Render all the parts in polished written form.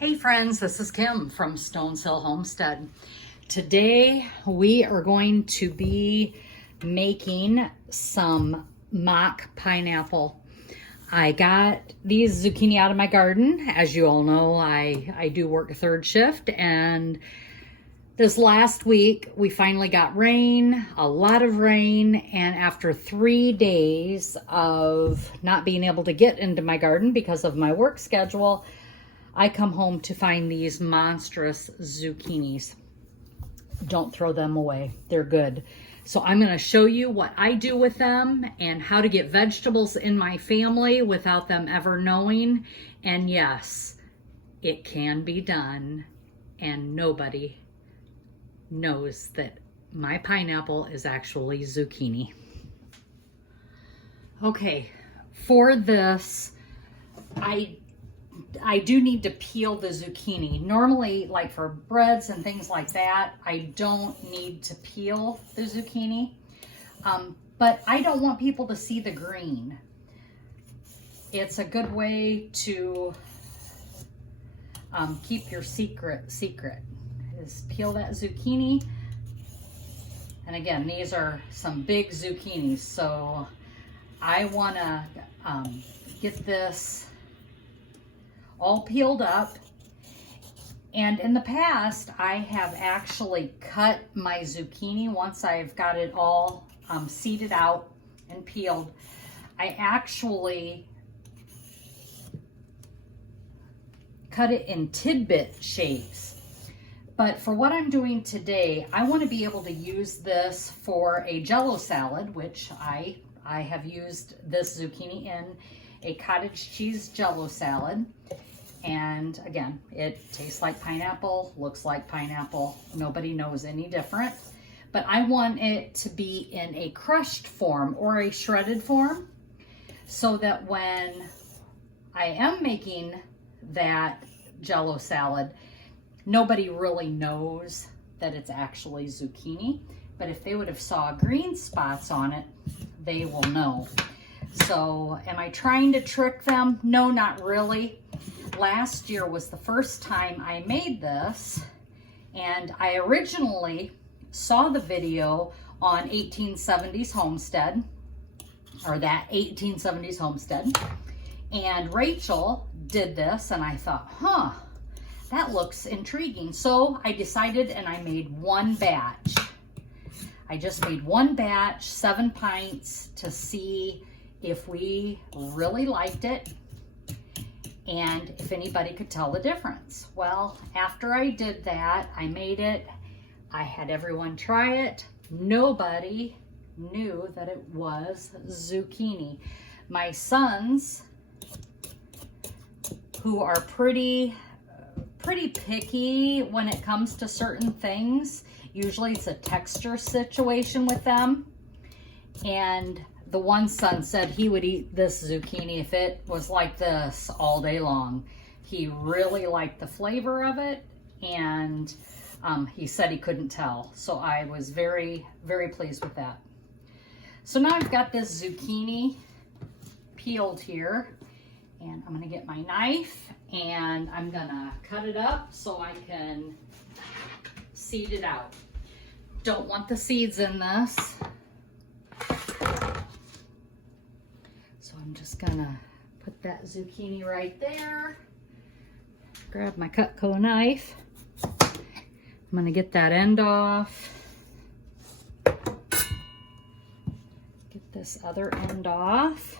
Hey friends, this is Kim from Stones Hill Homestead. Today we are going to be making some mock pineapple. I got these zucchini out of my garden. As you all know, I do work a third shift, and this last week we finally got rain, a lot of rain, and after 3 days of not being able to get into my garden because of my work schedule, I come home to find these monstrous zucchinis. Don't throw them away. They're good. So I'm going to show you what I do with them and how to get vegetables in my family without them ever knowing. And yes, it can be done, and nobody knows that my pineapple is actually zucchini. Okay, for this, I do need to peel the zucchini. Normally, like for breads and things like that, I don't need to peel the zucchini. But I don't want people to see the green. It's a good way to keep your secret, is peel that zucchini. And again, these are some big zucchinis, so I want to get this all peeled up. And in the past, I have actually cut my zucchini once I've got it all seeded out and peeled. I actually cut it in tidbit shapes. But for what I'm doing today, I want to be able to use this for a Jello salad, which I have used this zucchini in a cottage cheese Jello salad. And again, it tastes like pineapple, looks like pineapple. Nobody knows any different. But I want it to be in a crushed form or a shredded form, so that when I am making that Jello salad, nobody really knows that it's actually zucchini. But if they would have saw green spots on it, they will know. So am I trying to trick them? No, not really. Last year was the first time I made this, and I originally saw the video on 1870s Homestead, or that 1870s Homestead, and Rachel did this, and I thought, that looks intriguing. So I decided, and I made one batch. I just made one batch, 7 pints, to see if we really liked it and if anybody could tell the difference. Well, after I did that, I made it. I had everyone try it. Nobody knew that it was zucchini. My sons, who are pretty picky when it comes to certain things, usually it's a texture situation with them, and the one son said he would eat this zucchini if it was like this all day long. He really liked the flavor of it, and he said he couldn't tell. So I was very, very pleased with that. So now I've got this zucchini peeled here, and I'm gonna get my knife and I'm gonna cut it up so I can seed it out. Don't want the seeds in this. I'm just gonna put that zucchini right there. Grab my Cutco knife. I'm gonna get that end off. Get this other end off.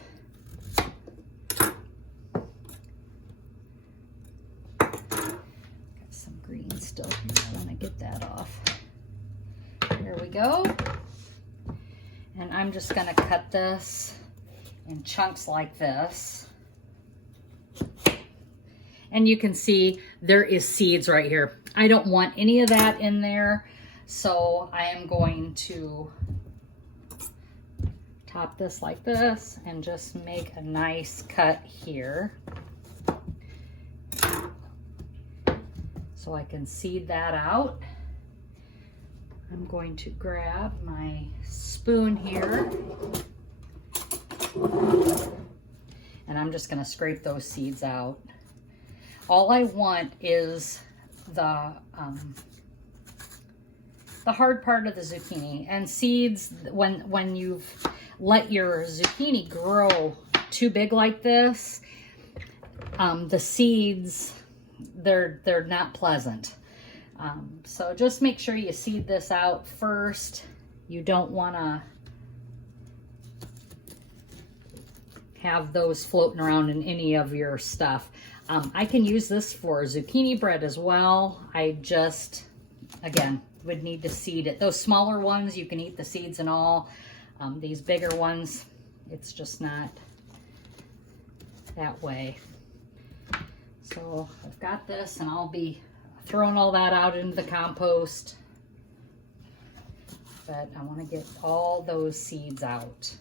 Got some green still here. I wanna get that off. There we go. And I'm just gonna cut this in chunks like this. And you can see there is seeds right here. I don't want any of that in there, so I am going to top this like this and just make a nice cut here so I can seed that out. I'm going to grab my spoon here, and I'm just going to scrape those seeds out. all I want is the hard part of the zucchini. And seeds, when you've let your zucchini grow too big like this, the seeds, they're not pleasant. So just make sure you seed this out first. You don't want to have those floating around in any of your stuff. I can use this for zucchini bread as well. I just, again, would need to seed it. Those smaller ones, you can eat the seeds and all. These bigger ones, it's just not that way. So I've got this, and I'll be throwing all that out into the compost. But I want to get all those seeds out.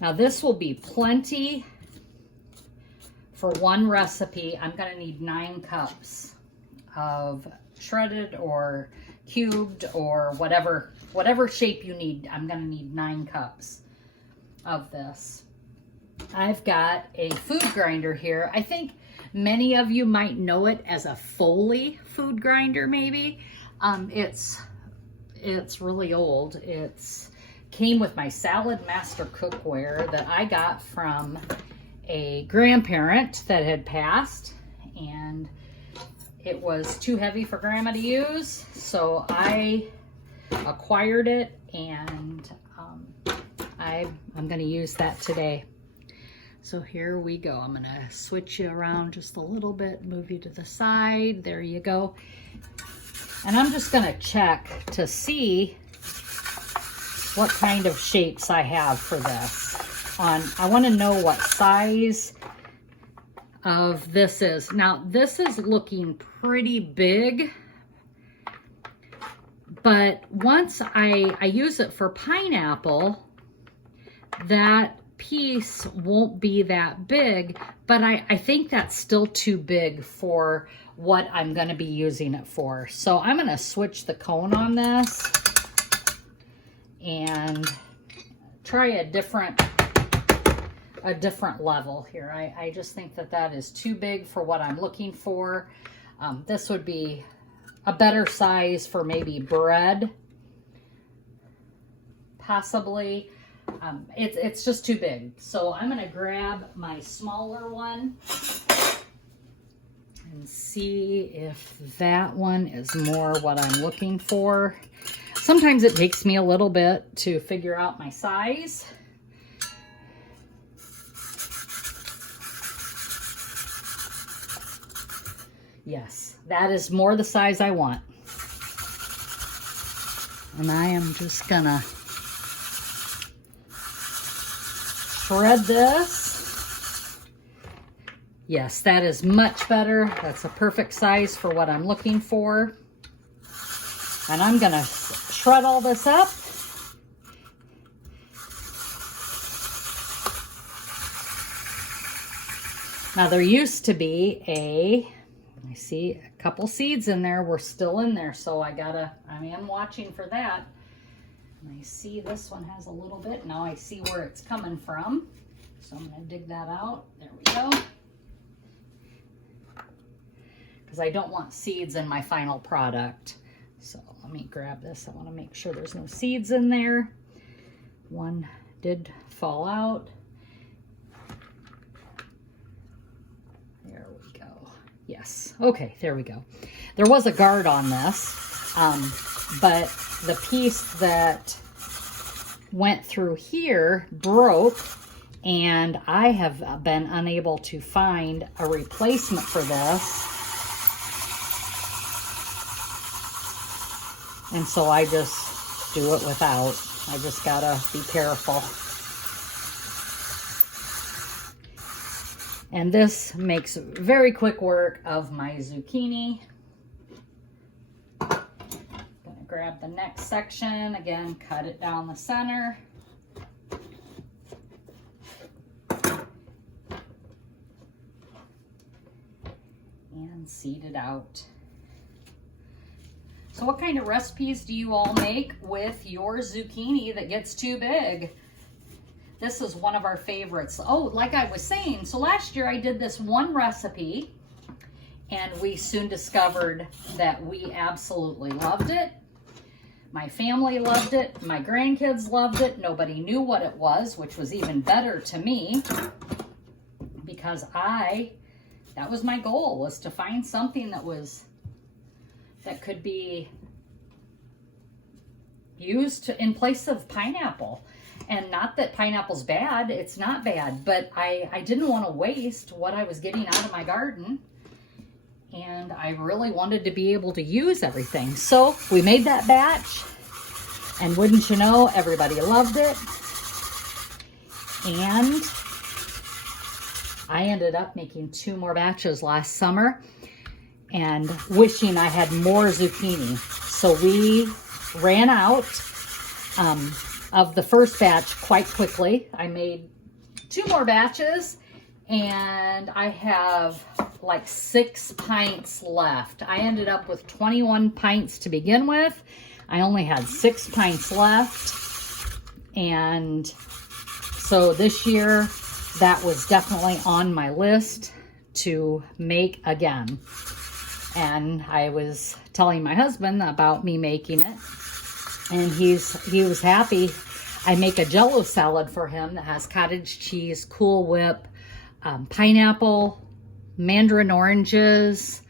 Now this will be plenty for one recipe. I'm going to need 9 cups of shredded or cubed or whatever shape you need. I'm going to need 9 cups of this. I've got a food grinder here. I think many of you might know it as a Foley food grinder, maybe. It's really old. It's came with my Salad Master cookware that I got from a grandparent that had passed, and it was too heavy for Grandma to use, so I acquired it, and I'm going to use that today. So here we go. I'm going to switch you around just a little bit, move you to the side. There you go. And I'm just going to check to see what kind of shapes I have for this. I want to know what size of this is. Now, this is looking pretty big, but once I use it for pineapple, that piece won't be that big, but I think that's still too big for what I'm going to be using it for. So I'm going to switch the cone on this and try a different level here. I just think that is too big for what I'm looking for. This would be a better size for maybe bread, possibly. It's just too big. So I'm going to grab my smaller one and see if that one is more what I'm looking for. Sometimes it takes me a little bit to figure out my size. Yes, that is more the size I want. And I am just gonna shred this. Yes, that is much better. That's a perfect size for what I'm looking for. And I'm gonna shred all this up. Now there used to be I see a couple seeds in there. We're still in there, so I am watching for that. And I see this one has a little bit. Now I see where it's coming from. So I'm going to dig that out. There we go. Because I don't want seeds in my final product. So let me grab this. I want to make sure there's no seeds in there. One did fall out. There we go. Yes. Okay, there we go. There was a guard on this, but the piece that went through here broke, and I have been unable to find a replacement for this. And so I just do it without. I just gotta be careful. And this makes very quick work of my zucchini. Gonna grab the next section, again, cut it down the center. And seed it out. So what kind of recipes do you all make with your zucchini that gets too big? This is one of our favorites. Oh, like I was saying, so last year I did this one recipe and we soon discovered that we absolutely loved it. My family loved it. My grandkids loved it. Nobody knew what it was, which was even better to me because that was my goal, was to find something that could be used in place of pineapple. And not that pineapple's bad, it's not bad, but I didn't want to waste what I was getting out of my garden. And I really wanted to be able to use everything. So we made that batch, and wouldn't you know, everybody loved it. And I ended up making 2 more batches last summer and wishing I had more zucchini. So we ran out of the first batch quite quickly. I made 2 more batches and I have like 6 pints left. I ended up with 21 pints to begin with. I only had 6 pints left. And so this year, that was definitely on my list to make again. And I was telling my husband about me making it, and he was happy. I make a Jell-O salad for him that has cottage cheese, Cool Whip, pineapple, mandarin oranges.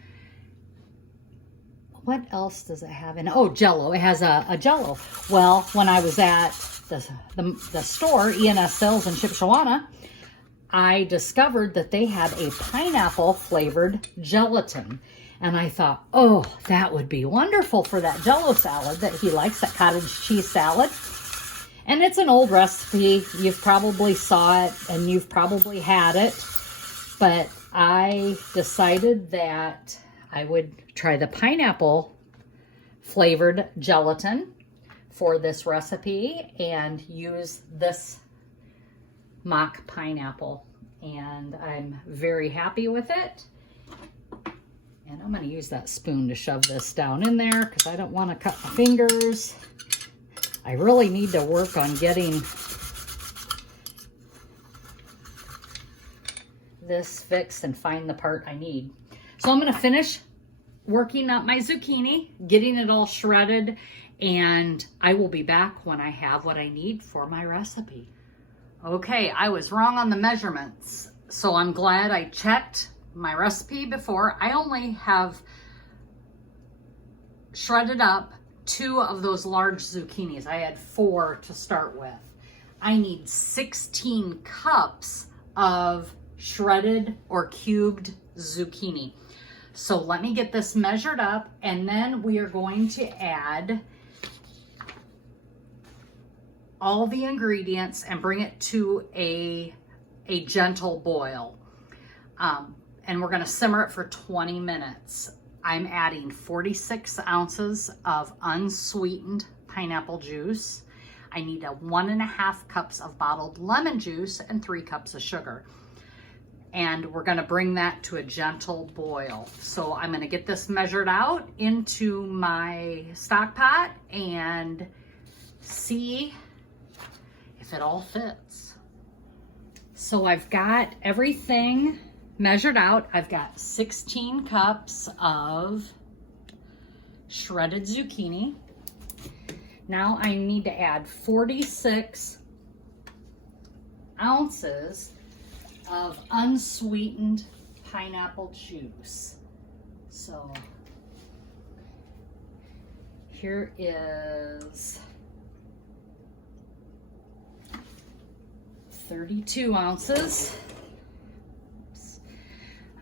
What else does it have in it? Oh, Jell-O. It has a Jell-O. Well, when I was at the store, E&S Sales in Shipshewana, I discovered that they had a pineapple flavored gelatin. And I thought, oh, that would be wonderful for that Jell-O salad that he likes, that cottage cheese salad. And it's an old recipe. You've probably saw it and you've probably had it. But I decided that I would try the pineapple flavored gelatin for this recipe and use this mock pineapple. And I'm very happy with it. And I'm going to use that spoon to shove this down in there because I don't want to cut my fingers. I really need to work on getting this fixed and find the part I need. So I'm going to finish working up my zucchini, getting it all shredded, and I will be back when I have what I need for my recipe. Okay, I was wrong on the measurements, so I'm glad I checked my recipe before. I only have shredded up 2 of those large zucchinis. I had 4 to start with. I need 16 cups of shredded or cubed zucchini. So let me get this measured up, and then we are going to add all the ingredients and bring it to a gentle boil. And we're going to simmer it for 20 minutes. I'm adding 46 ounces of unsweetened pineapple juice. I need 1.5 cups of bottled lemon juice and 3 cups of sugar. And we're going to bring that to a gentle boil. So I'm going to get this measured out into my stock pot and see if it all fits. So I've got everything measured out. I've got 16 cups of shredded zucchini. Now I need to add 46 ounces of unsweetened pineapple juice. So here is 32 ounces.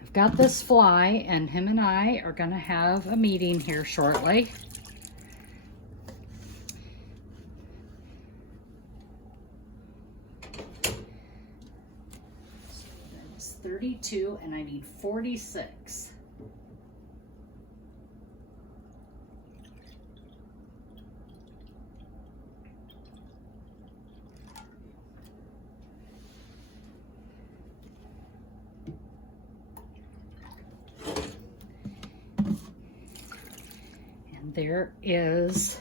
I've got this fly, and him and I are going to have a meeting here shortly. So that's 32, and I need 46. There is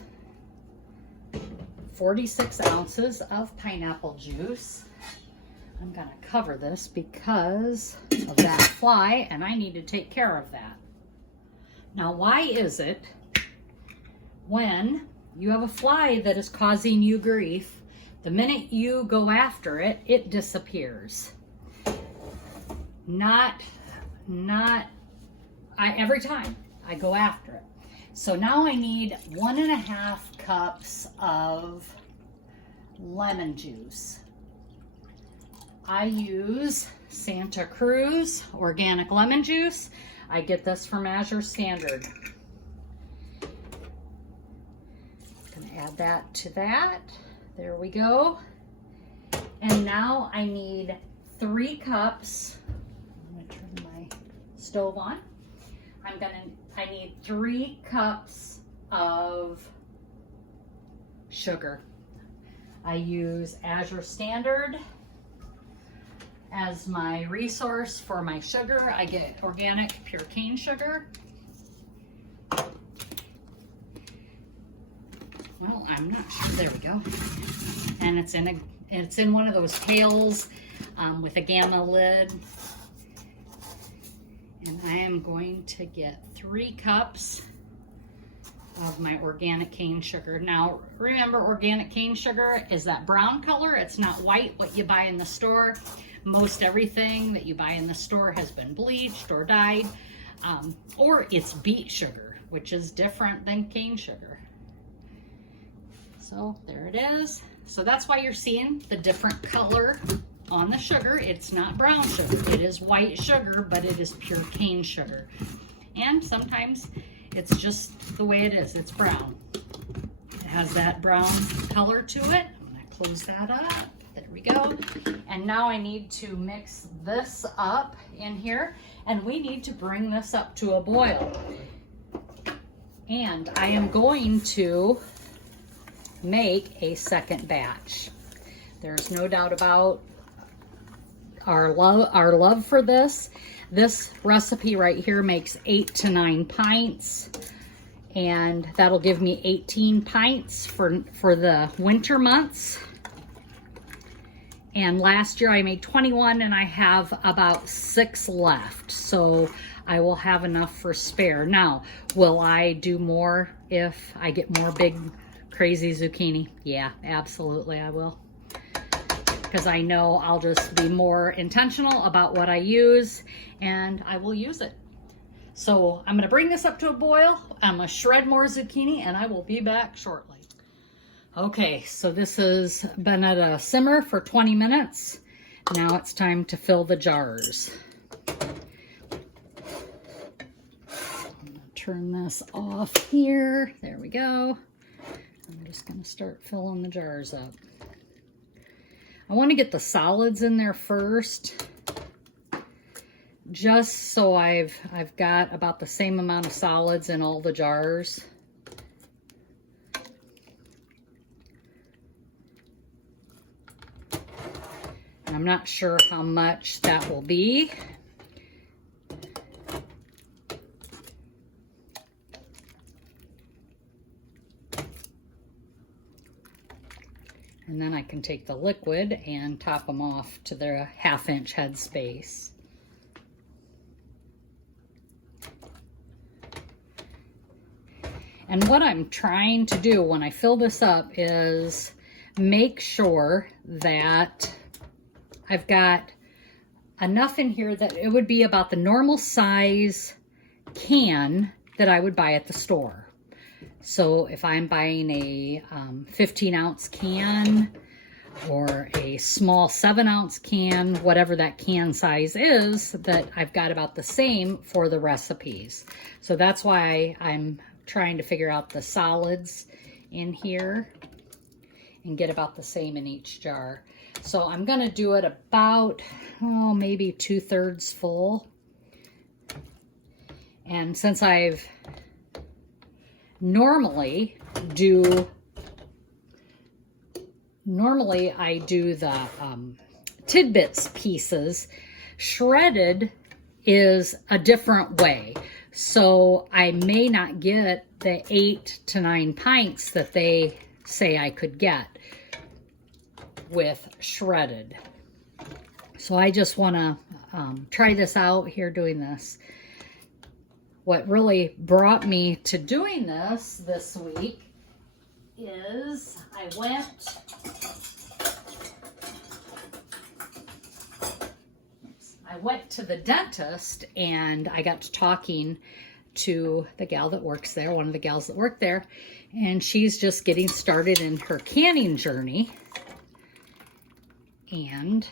46 ounces of pineapple juice. I'm going to cover this because of that fly, and I need to take care of that. Now, why is it when you have a fly that is causing you grief, the minute you go after it, it disappears? Every time I go after it. So now I need 1.5 cups of lemon juice. I use Santa Cruz organic lemon juice. I get this from Azure Standard. Gonna add that to that. There we go. And now I need 3 cups. I'm gonna turn my stove on. I need 3 cups of sugar. I use Azure Standard as my resource for my sugar. I get organic pure cane sugar. Well, I'm not sure. There we go. And it's in one of those pails with a gamma lid. And I am going to get 3 cups of my organic cane sugar. Now, remember, organic cane sugar is that brown color. It's not white, what you buy in the store. Most everything that you buy in the store has been bleached or dyed, or it's beet sugar, which is different than cane sugar. So there it is. So that's why you're seeing the different color on the sugar. It's not brown sugar. It is white sugar, but it is pure cane sugar. And sometimes it's just the way it is. It's brown. It has that brown color to it. I'm going to close that up. There we go. And now I need to mix this up in here, and we need to bring this up to a boil. And I am going to make a second batch. There's no doubt about our love for this. This recipe right here makes 8 to 9 pints, and that'll give me 18 pints for the winter months. And last year I made 21, and I have about 6 left. So I will have enough for spare. Now, will I do more if I get more big, crazy zucchini? Yeah, absolutely I will. Because I know I'll just be more intentional about what I use, and I will use it. So I'm gonna bring this up to a boil. I'm gonna shred more zucchini, and I will be back shortly. Okay, so this has been at a simmer for 20 minutes. Now it's time to fill the jars. I'm gonna turn this off here. There we go. I'm just gonna start filling the jars up. I want to get the solids in there first, just so I've got about the same amount of solids in all the jars. And I'm not sure how much that will be. And then I can take the liquid and top them off to their 1/2 inch head space. And what I'm trying to do when I fill this up is make sure that I've got enough in here that it would be about the normal size can that I would buy at the store. So if I'm buying a 15-ounce can or a small 7-ounce can, whatever that can size is, that I've got about the same for the recipes. So that's why I'm trying to figure out the solids in here and get about the same in each jar. So I'm going to do it about, maybe 2/3 full. And since I've Normally I do the tidbits pieces. Shredded is a different way. So I may not get the 8 to 9 pints that they say I could get with shredded. So I just want to try this out here doing this. What really brought me to doing this week is I went to the dentist, and I got to talking to the gal that works there, one of the gals that work there, and she's just getting started in her canning journey. And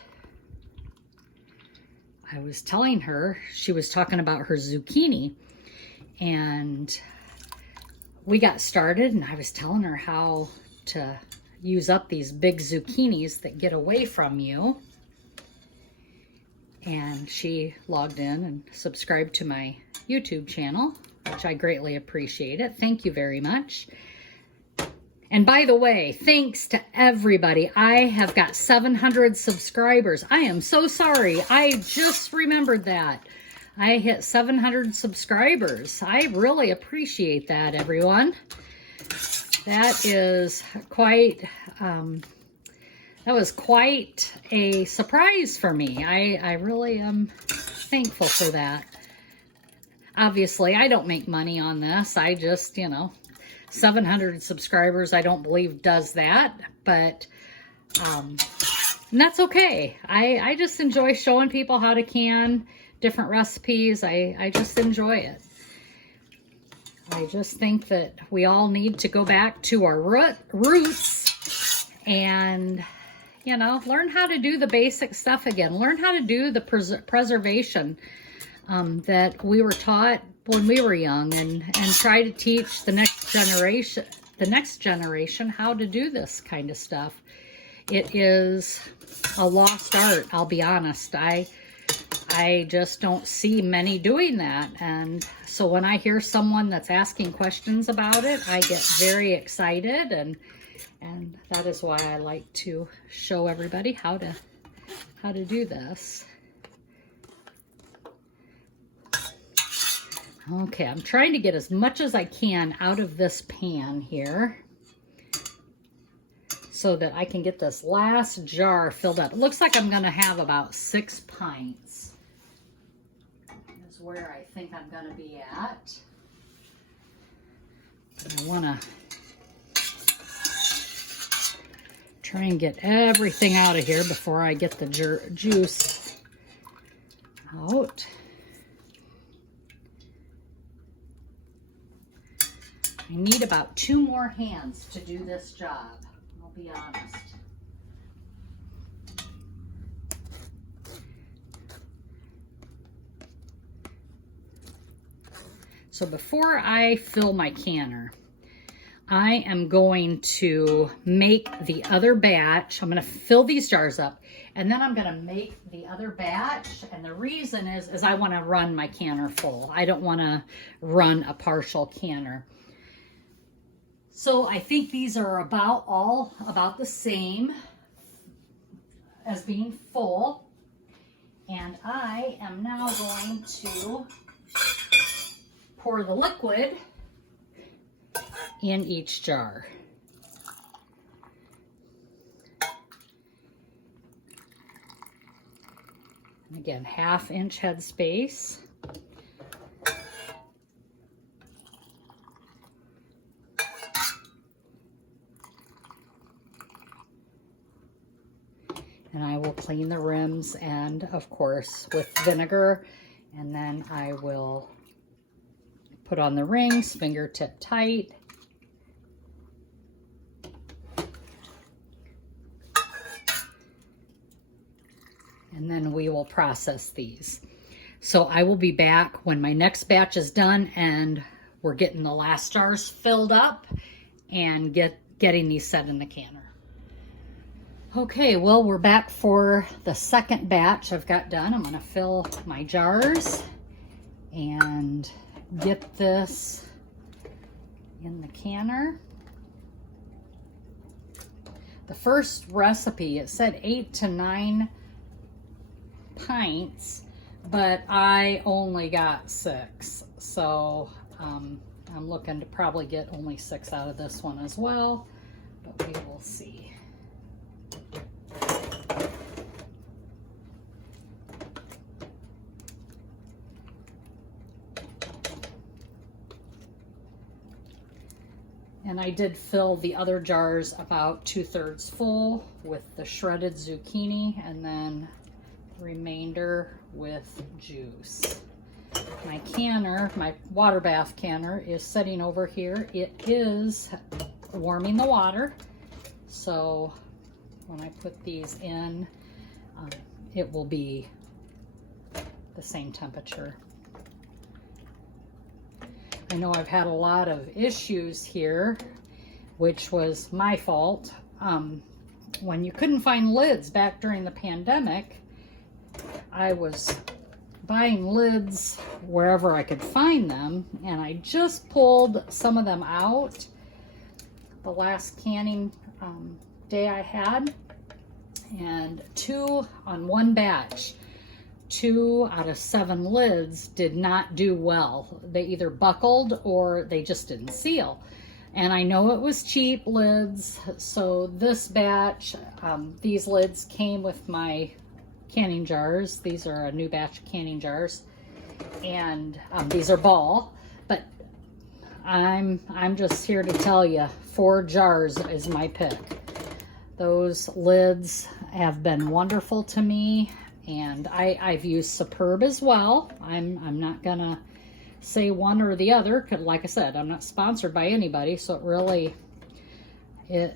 I was telling her, she was talking about her zucchini, and we got started, and I was telling her how to use up these big zucchinis that get away from you. And she logged in and subscribed to my YouTube channel, which I greatly appreciate it. Thank you very much. And by the way, thanks to everybody. I have got 700 subscribers. I am so sorry. I just remembered that. I hit 700 subscribers. I really appreciate that, everyone. That is quite, that was quite a surprise for me. I really am thankful for that. Obviously, I don't make money on this. I just, 700 subscribers, I don't believe does that, but and that's okay. I just enjoy showing people how to can different recipes. I just enjoy it. I just think that we all need to go back to our roots and, learn how to do the basic stuff again. Learn how to do the preservation that we were taught when we were young, and try to teach the next generation how to do this kind of stuff. It is a lost art, I'll be honest. I just don't see many doing that. And so when I hear someone that's asking questions about it, I get very excited, and that is why I like to show everybody how to do this. Okay, I'm trying to get as much as I can out of this pan here so that I can get this last jar filled up. It looks like I'm going to have about 6 pints. Is where I think I'm going to be at. I want to try and get everything out of here before I get the juice out. I need about 2 more hands to do this job, I'll be honest. So before I fill my canner, I am going to make the other batch. I'm going to fill these jars up, and then I'm going to make the other batch. And the reason is I want to run my canner full. I don't want to run a partial canner. So I think these are about the same as being full. And I am now going to pour the liquid in each jar. And again, 1/2 inch head space. And I will clean the rims, and of course with vinegar, and then I will put on the rings, fingertip tight. And then we will process these. So I will be back when my next batch is done and we're getting the last jars filled up and getting these set in the canner. Okay, well, we're back for the second batch I've got done. I'm gonna fill my jars and get this in the canner. The first recipe, it said 8 to 9 pints, but I only got 6. So I'm looking to probably get only 6 out of this one as well, but we will see. And I did fill the other jars about 2/3 full with the shredded zucchini, and then the remainder with juice. My canner, my water bath canner, is sitting over here. It is warming the water, so when I put these in, it will be the same temperature. I know I've had a lot of issues here, which was my fault. When you couldn't find lids back during the pandemic, I was buying lids wherever I could find them, and I just pulled some of them out the last canning day I had, and 2 on one batch, 2 out of 7 lids did not do well. They either buckled or they just didn't seal. And I know it was cheap lids, so this batch, these lids came with my canning jars. These are a new batch of canning jars, and these are ball, but I'm just here to tell you 4 jars is my pick. Those lids have been wonderful to me, and I've used Superb as well. I'm not gonna say one or the other, because like I said, I'm not sponsored by anybody, so I'm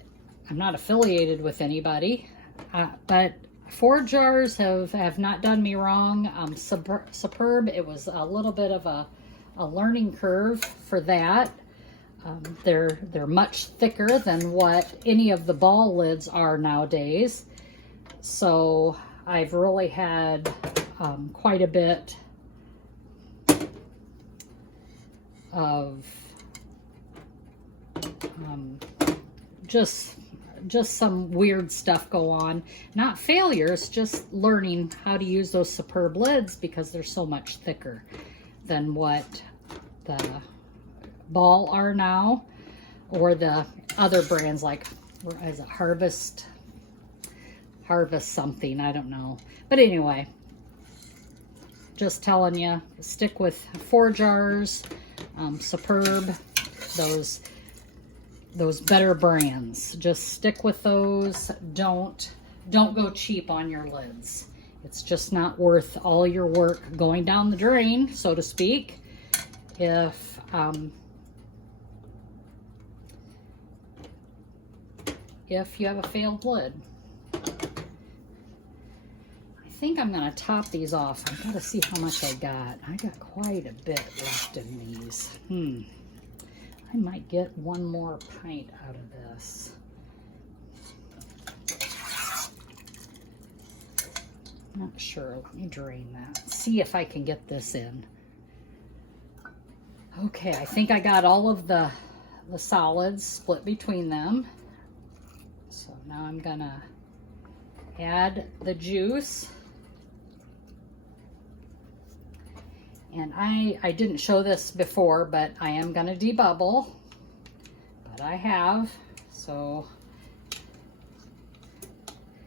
not affiliated with anybody, but 4 jars have not done me wrong. Superb, it was a little bit of a learning curve for that. They're much thicker than what any of the ball lids are nowadays. So I've really had quite a bit of just some weird stuff go on. Not failures, just learning how to use those Superb lids, because they're so much thicker than what the ball are now, or the other brands like, is it Harvest something, I don't know. But anyway, just telling you, stick with 4 jars, Superb, those better brands. Just stick with those. Don't go cheap on your lids. It's just not worth all your work going down the drain, so to speak, if you have a failed lid. I think I'm going to top these off. I've got to see how much I got. I got quite a bit left in these. I might get one more pint out of this. Not sure. Let me drain that. See if I can get this in. Okay, I think I got all of the solids split between them. So now I'm gonna add the juice. And I didn't show this before, but I am gonna debubble. But I have, so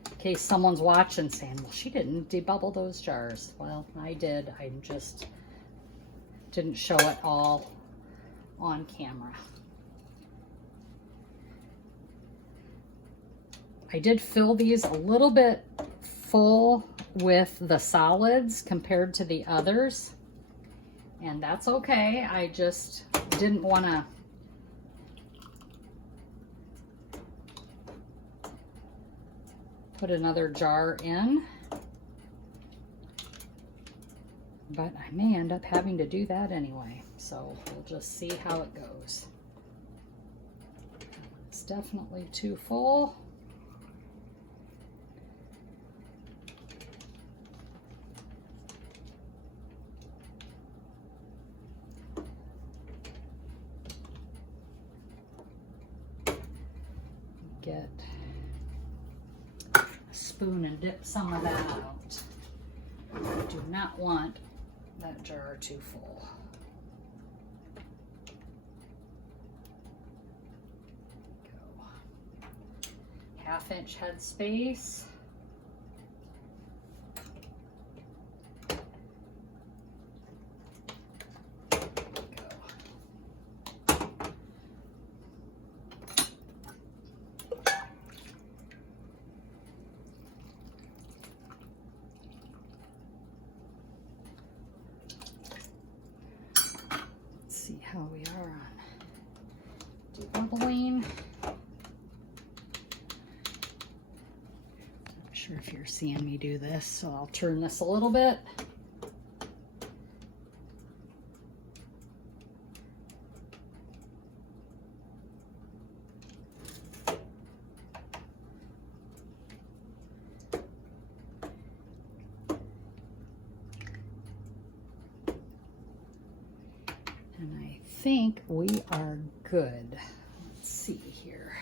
in case someone's watching saying, well, she didn't debubble those jars. Well, I did. I just didn't show it all on camera. I did fill these a little bit full with the solids compared to the others, and that's okay. I just didn't want to put another jar in, but I may end up having to do that anyway, so we'll just see how it goes. It's definitely too full. Get a spoon and dip some of that out. I do not want that jar too full. Go. 1/2 inch head space. You're seeing me do this, so I'll turn this a little bit. And I think we are good. Let's see here.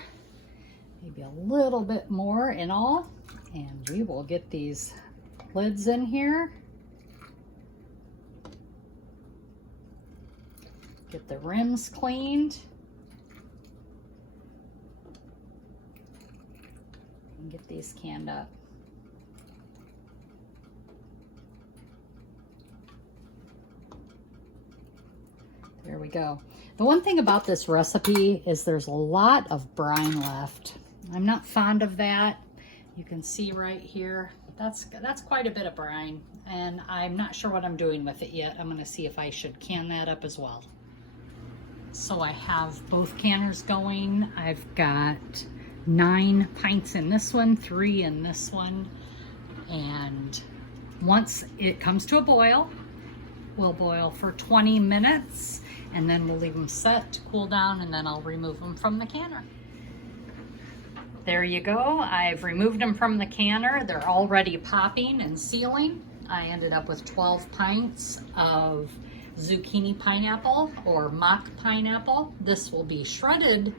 Maybe a little bit more in all. And we will get these lids in here. Get the rims cleaned. And get these canned up. There we go. The one thing about this recipe is there's a lot of brine left. I'm not fond of that. You can see right here, that's quite a bit of brine, and I'm not sure what I'm doing with it yet. I'm gonna see if I should can that up as well. So I have both canners going. I've got 9 pints in this one, 3 in this one, and once it comes to a boil, we'll boil for 20 minutes, and then we'll leave them set to cool down, and then I'll remove them from the canner. There you go. I've removed them from the canner. They're already popping and sealing. I ended up with 12 pints of zucchini pineapple or mock pineapple. This will be shredded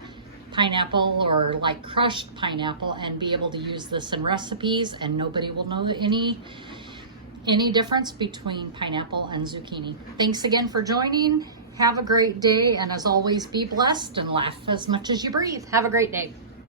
pineapple or like crushed pineapple, and be able to use this in recipes, and nobody will know any difference between pineapple and zucchini. Thanks again for joining. Have a great day, and as always, be blessed and laugh as much as you breathe. Have a great day.